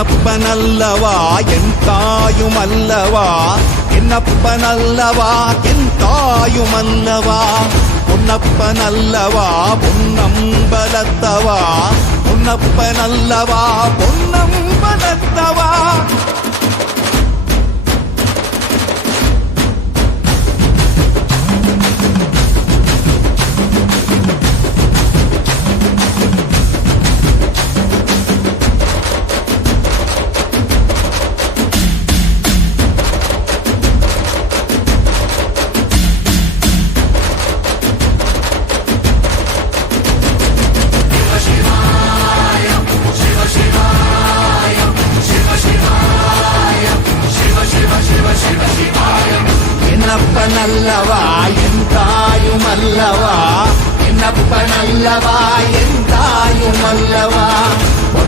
என்னப்பனல்லவா என் தாயுமல்லவா, என்னப்பனல்லவா என் தாயுமல்லவா, பொன்னப்பனல்லவா பொன்னம்பலத்தவா, பொன்னப்பனல்லவா பொன்னம்பலத்தவா. என்னப்பனல்லவா என் தாயுமல்லவா, என்னப்பனல்லவா என் தாயுமல்லவா.